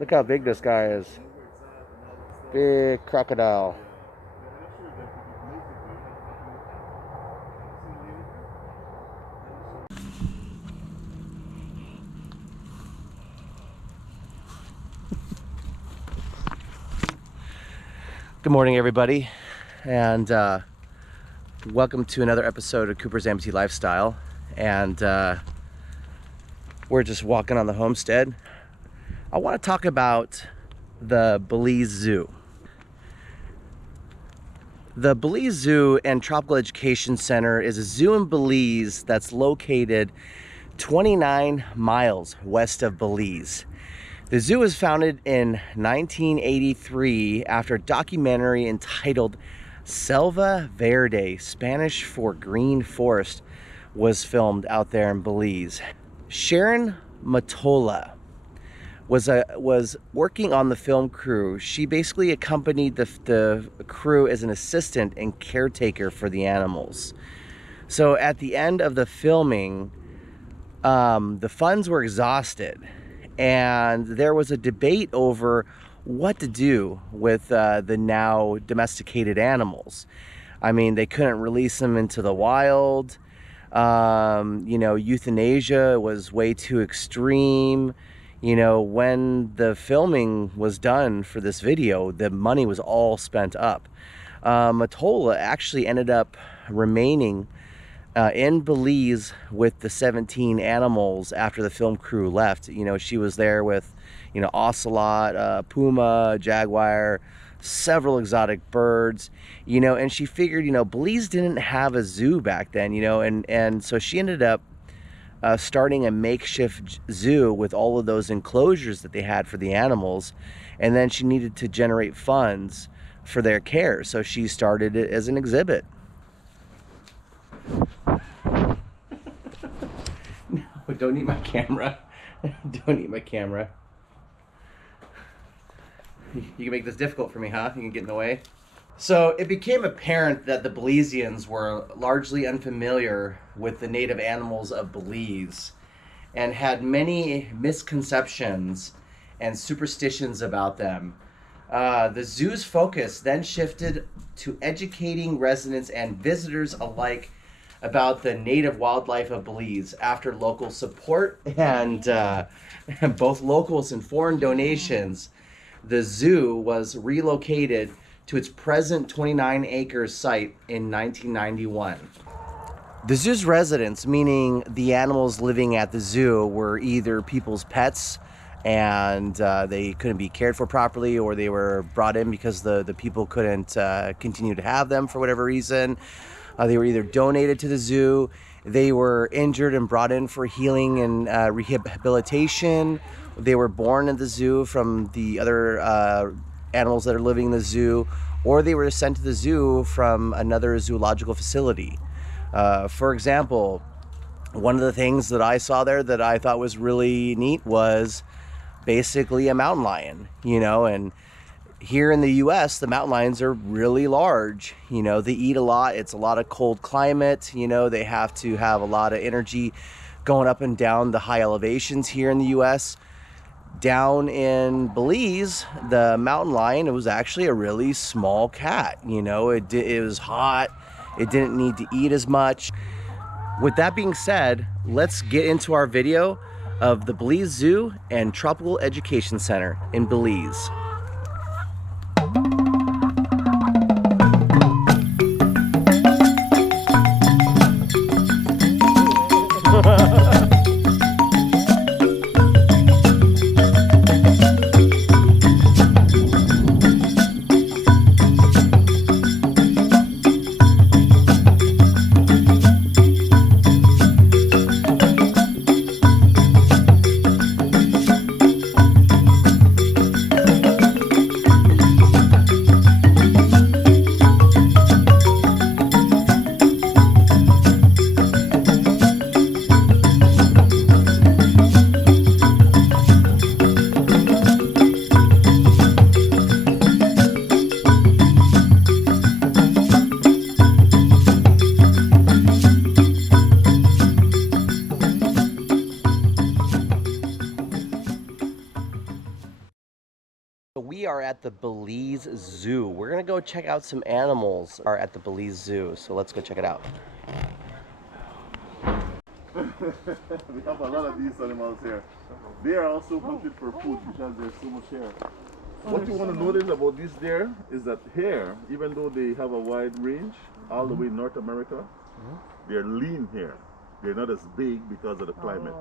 Look how big this guy is. Big crocodile. Good morning, everybody, and welcome to another episode of Cooper's Amputee Lifestyle. And we're just walking on the homestead. I want to talk about the Belize Zoo. The Belize Zoo and Tropical Education Center is a zoo in Belize that's located 29 miles west of Belize. The zoo was founded in 1983 after a documentary entitled Selva Verde, Spanish for Green Forest, was filmed out there in Belize. Sharon Matola was working on the film crew. She basically accompanied the crew as an assistant and caretaker for the animals. So at the end of the filming, the funds were exhausted, and there was a debate over what to do with the now domesticated animals. I mean, they couldn't release them into the wild. Euthanasia was way too extreme. When the filming was done for this video, the money was all spent up. Matola actually ended up remaining in Belize with the 17 animals after the film crew left. She was there with, ocelot, puma, jaguar, several exotic birds, and she figured, Belize didn't have a zoo back then, and so she ended up starting a makeshift zoo with all of those enclosures that they had for the animals, and then she needed to generate funds for their care, so she started it as an exhibit. No, don't eat my camera. Don't eat my camera. You can make this difficult for me, huh? You can get in the way. So it became apparent that the Belizeans were largely unfamiliar with the native animals of Belize and had many misconceptions and superstitions about them. The zoo's focus then shifted to educating residents and visitors alike about the native wildlife of Belize. After local support and both locals and foreign donations, the zoo was relocated to its present 29-acre site in 1991. The zoo's residents, meaning the animals living at the zoo, were either people's pets and they couldn't be cared for properly, or they were brought in because the people couldn't continue to have them for whatever reason. They were either donated to the zoo, they were injured and brought in for healing and rehabilitation. They were born at the zoo from the other animals that are living in the zoo, or they were sent to the zoo from another zoological facility. For example, one of the things that I saw there that I thought was really neat was basically a mountain lion, and here in the US, the mountain lions are really large. They eat a lot. It's a lot of cold climate. They have to have a lot of energy going up and down the high elevations here in the US. Down in Belize, the mountain lion, it was actually a really small cat. It was hot. It didn't need to eat as much. With that being said, let's get into our video of the Belize Zoo and Tropical Education Center in Belize. We are at the Belize Zoo. We're gonna go check out some animals are at the Belize Zoo. So let's go check it out. We have a lot of these animals here. They are also hunted for food because there's so much hair. What you want to notice about this there is that here, even though they have a wide range, all the way North America, they're lean here. They're not as big because of the climate.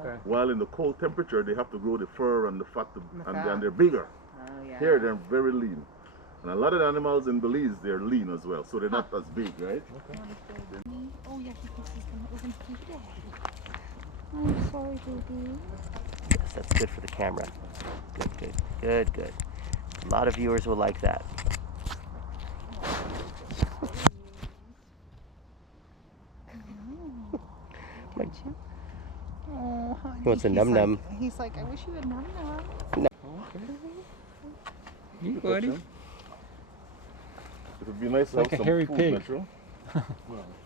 Okay. While in the cold temperature, they have to grow the fur and the fat, and they're bigger. Here, they're very lean. And a lot of the animals in Belize, they're lean as well, so they're not as big, right? Okay. Oh, yeah, because he's gonna listen to you. I'm sorry, baby. Yes, that's good for the camera. Good, good, good, good. A lot of viewers will like that. Like, Oh, honey. he wants a num num. He's like, I wish you had num num. No. You buddy? It would be nice to Like have a some hairy food, pig. Metro.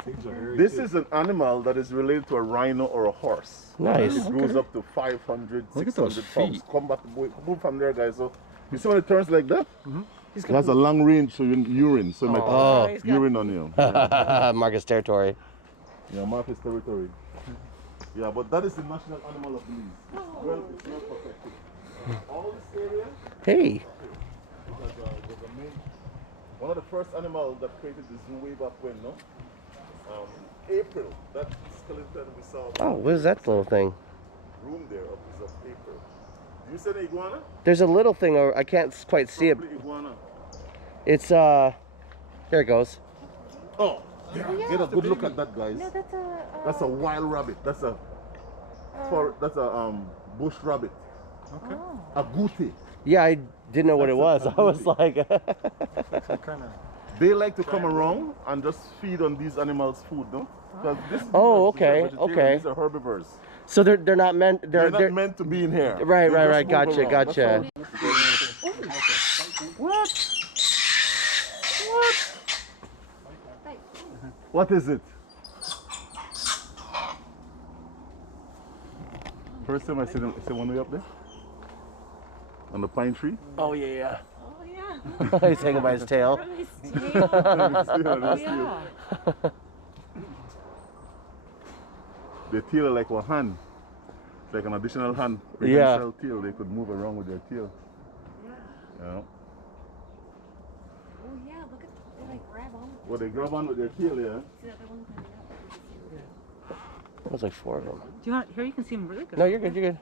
Pigs are hairy This too. is an animal that is related to a rhino or a horse. Nice. It grows up to 500, Look at those 600 pounds. feet. Come back, move from there, guys. So, you see when it turns like that? He's It has a long range so urine, so it might Oh. urine on you. Marcus territory. Yeah, Marcus territory. Yeah, but that is the national animal of Belize. Well, it's well protected. All this area Hey. was a main, one of the first animals that created the zoo way back when, no? April, that skeleton we saw. Oh, what is that little thing? Room there is of April. Do you see an iguana? There's a little thing over, I can't quite see it. Probably iguana. It's there it goes. Oh, yeah. Get a good look at that, guys. No, that's a. That's a wild rabbit. That's a bush rabbit. Okay. A gootee. Yeah, I didn't know what it was. I was like, Some kind of. They like to come around and just feed on these animals' food, no? 'Cause these Oh, are okay, vegetarian, okay. These are herbivores. so they're not meant. They're not meant to be in here. Right, They right, just right. move Gotcha, around. gotcha. That's all. What? What is it? First time I see them, see one way up there? On the pine tree? Oh yeah, Oh, yeah. yeah. He's hanging by his tail. From his tail. Oh, yeah. Their tail are like a hand. It's like an additional hand. Yeah. Prehensile tail. They could move around with their tail. Yeah. Oh, yeah, look at, they like grab on. Well, they grab on with their tail, yeah. See that other one coming up? There's like 4 of them. Do you want, here you can see them really good. No, you're good. You're good.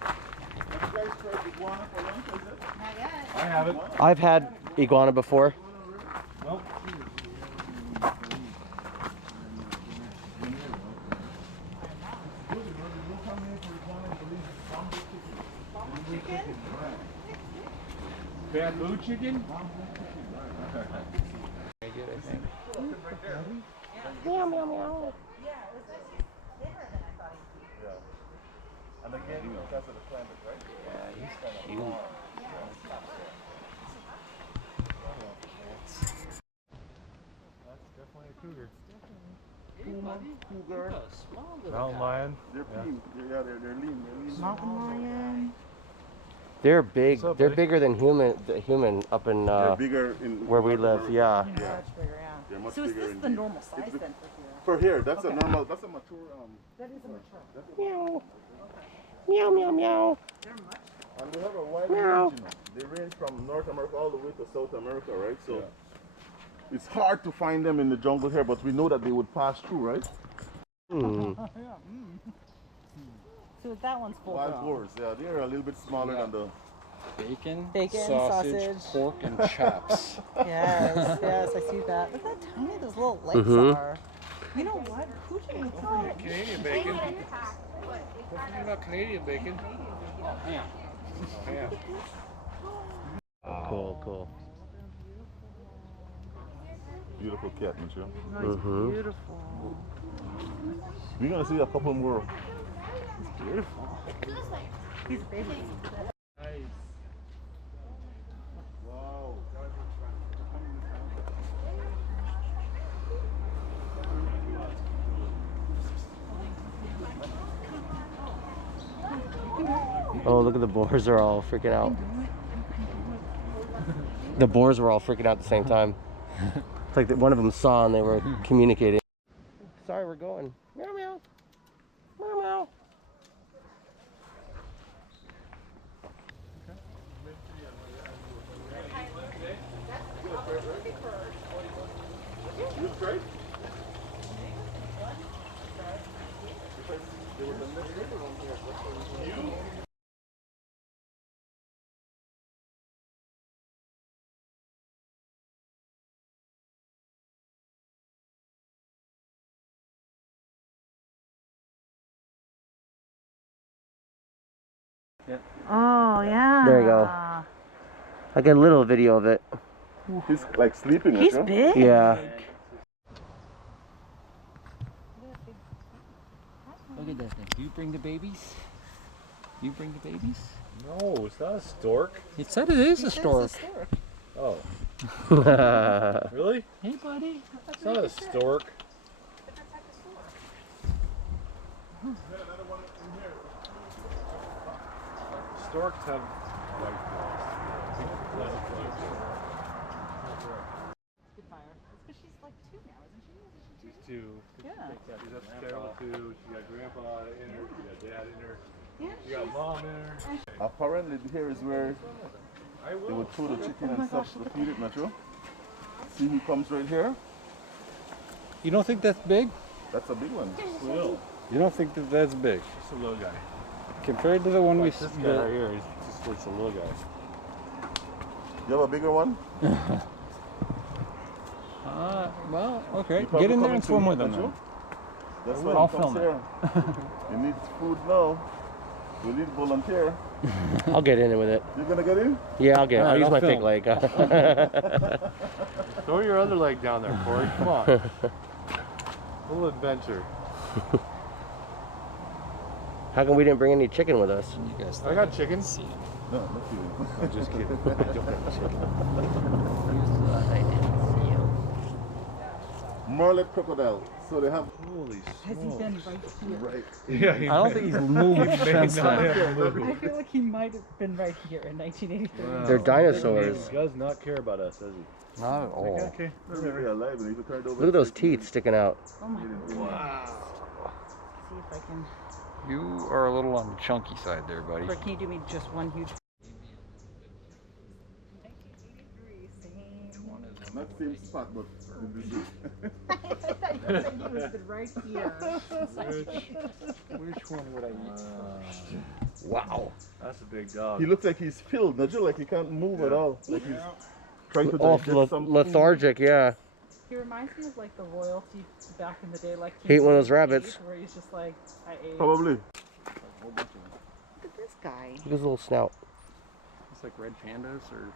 Have you guys tried iguana for lunch, is it? Not yet. I have it. I've had iguana before. Well, bamboo chicken? Meow meow meow. And again, because of the climate, right? Yeah, he's cute. That's definitely a cougar. Cougar. Mountain lion. They're lean. Yeah, they're lean. They're lean. Mountain lion. They're big. What's up, They're buddy? bigger than human up in They're bigger in where we live. Yeah. Much bigger, yeah. They're much So is bigger this the indeed. normal size then For for here? here, that's a normal, that's a mature, That is a mature. Meow. Meow meow meow. and they have a wide Meow. range, you know. They range from North America all the way to South America, right? So it's hard to find them in the jungle here, but we know that they would pass through, right? Mm. So that one's full Wild grown. boars, yeah, they're a little bit smaller than the. Bacon, Bacon, sausage, sausage. pork, and chops. Yes, yes, I see that. Look how tiny those little legs Mhm. are. You know what? Who can Canadian bacon. What's about Canadian bacon? Oh, ham. Oh, ham. Cool, cool. Beautiful cat, Michelle. Mhm. Beautiful. We're gonna see a couple more. Beautiful. He's a baby. Wow. Oh, look at the boars are all freaking out. The boars were all freaking out at the same time. It's like one of them saw and they were communicating. Sorry, we're going. Meow meow. Meow meow. Oh, yeah. There you go. I got a little video of it. He's like sleeping. He's huh? big. Yeah. Look at that thing. Do you bring the babies? You bring the babies? No, it's not a stork. It said it is a stork. Oh. Really? Hey, buddy. It's not a stork. Storks have white claws. Because she's like 2 now, isn't she? She's two. Yeah. She's upstairs too. She got grandpa in her. She got dad in her. Yeah. She got mom in her. Apparently here is where they would throw the chicken and stuff to feed it, Metro. See who comes right here? You don't think that's big? That's a big one. Will. You don't think that that's big? Just a little guy. Compared to the one we This guy right here, he's just a little guy. You have a bigger one? Well, okay. You probably Get in there coming and to swim eat, with them Metro? then. That's why I'll he comes film it. here. You need food now. You need volunteer. I'll get in it with it. You're gonna get in? Yeah, I'll get it. All I'll right, use I'll my film. fake leg. Throw your other leg down there, Corey. Come on. A little adventure. How come we didn't bring any chicken with us? You guys I got chickens. No, not you. I'm just kidding. I don't have chicken. I didn't see him. Marlet crocodile. So they have. Holy Has he been right here? Right. Yeah, I don't think he's moved since not then. have moved. I feel like he might have been right here in 1983. They're dinosaurs. He does not care about us, does he? Not at all. Okay. They're alive and if you turn it over. Look at those teeth sticking out. Oh my god. Wow. See if I can. You are a little on the chunky side there, buddy. Or can you do me just one huge? Not same spot, but in the zoo. I thought you said he was right here. Which one would I eat? Wow. That's a big dog. He looks like he's filled, not just like he can't move at all. Like he's trying to Oh, digest some food. lethargic, yeah. He reminds me of like the royalty back in the day, like He ate one of those King rabbits. ate, where he's just like, I ate. Probably. Look at this guy. Look at his little snout. It's like red pandas or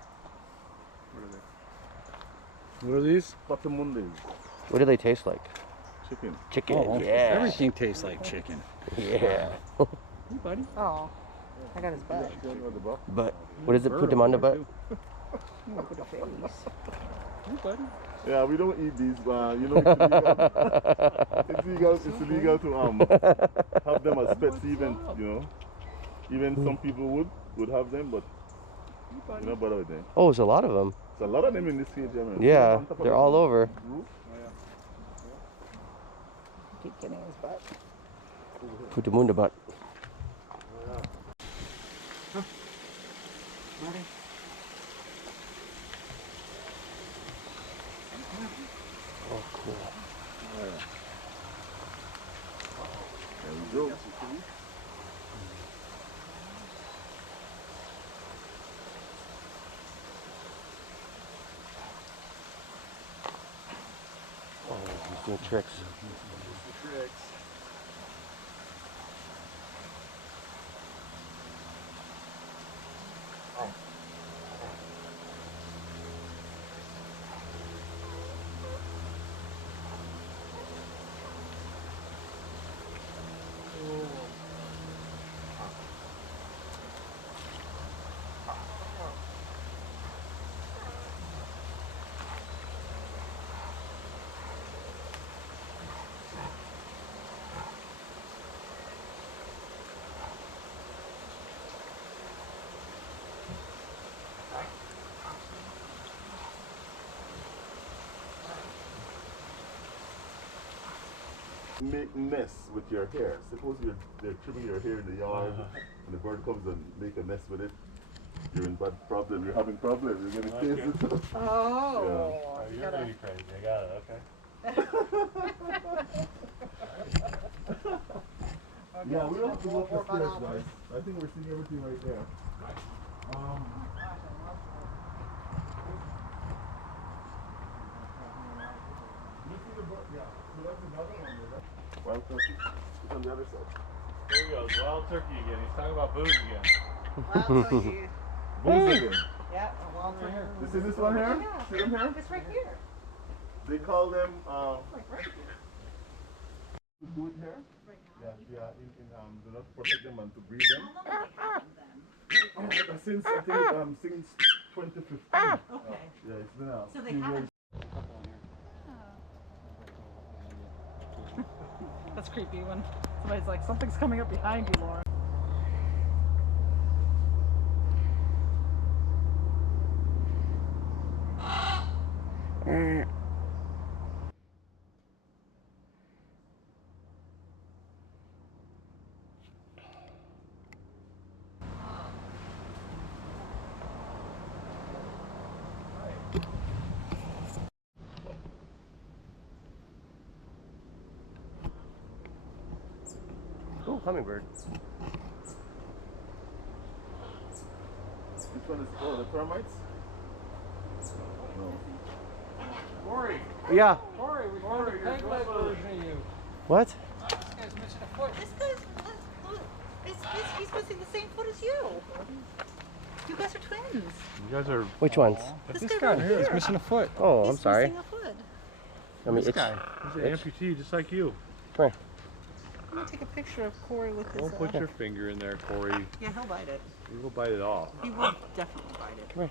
what are they? What are these? Patamundes. What do they taste like? Chicken. Chicken, Oh, yeah. Everything tastes like chicken. Yeah. Hey, buddy. Oh, I got his butt. But what is it? Put them on the butt? Look at the face. Hey, buddy. Yeah, we don't eat these, but you know, it's illegal. It's illegal to have them as pets, even you know, even some people would have them, but you know, bother with them. Oh, there's a lot of them. There's a lot of them in this cage, I mean. Yeah, On top of they're the all over. roof. Keep getting his butt. Put them on the butt. Oh, cool. There we go. Oh, he's doing tricks. make nests with your hair. Suppose they're trimming your hair in the yard, and the bird comes and make a nest with it. You're in bad problem. You're having problems. You're getting cases. Oh. You're really crazy. I got it. Okay. Yeah, we don't have to go up the stairs, guys. I think we're seeing everything right there. You see the bird? Yeah. So that's another one there. Wild turkey. It's on the other side. There he goes. Wild turkey again. He's talking about booze again. Wild turkey. Booze again. Yeah, a wild turkey. You see this one here? Yeah. See them here? It's right here. They call them, Like right here. do it here? Yeah, do not protect them and to breed them. Since, I think, since 2015. Okay. Yeah, it's been a So they few haven't. years. That's creepy when somebody's like, something's coming up behind you, Lauren. Oh, hummingbird. Which one is, oh, the termites? No. Corey. Yeah. Corey, we found a peg leg version of you. What? This guy's missing a foot. This guy's, he's missing the same foot as you. You guys are twins. You guys are. Which ones? But This guy right here is here. missing a foot. Oh, He's I'm sorry. missing a foot. I mean, This guy. He's an amputee just like you. Come here. I'm gonna take a picture of Corey with his. Don't put your finger in there, Corey. Yeah, he'll bite it. You will bite it off. He will definitely bite it. Come here.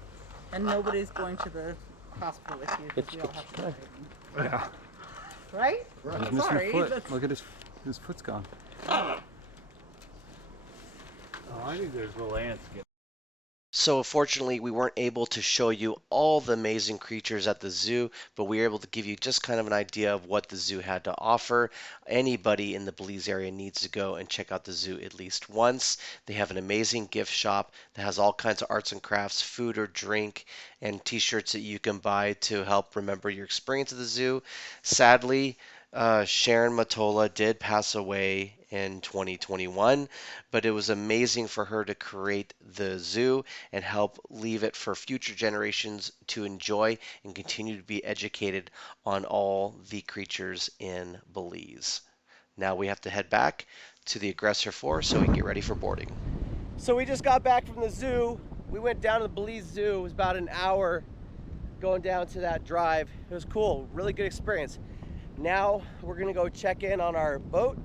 And nobody's going to the hospital with you because we all have to bite it. Yeah. Right? He's I'm missing sorry. a foot. That's- Look at his foot's gone. Oh, I think there's little ants. So fortunately, we weren't able to show you all the amazing creatures at the zoo, but we were able to give you just kind of an idea of what the zoo had to offer. Anybody in the Belize area needs to go and check out the zoo at least once. They have an amazing gift shop that has all kinds of arts and crafts, food or drink, and t-shirts that you can buy to help remember your experience at the zoo. Sadly, Sharon Matola did pass away in 2021, but it was amazing for her to create the zoo and help leave it for future generations to enjoy and continue to be educated on all the creatures in Belize. Now we have to head back to the Aggressor 4 so we can get ready for boarding. So we just got back from the zoo. We went down to the Belize Zoo. It was about an hour going down to that drive. It was cool, really good experience. Now we're gonna go check in on our boat,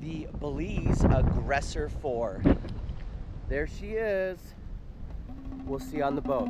the Belize Aggressor 4. There she is. We'll see you on the boat.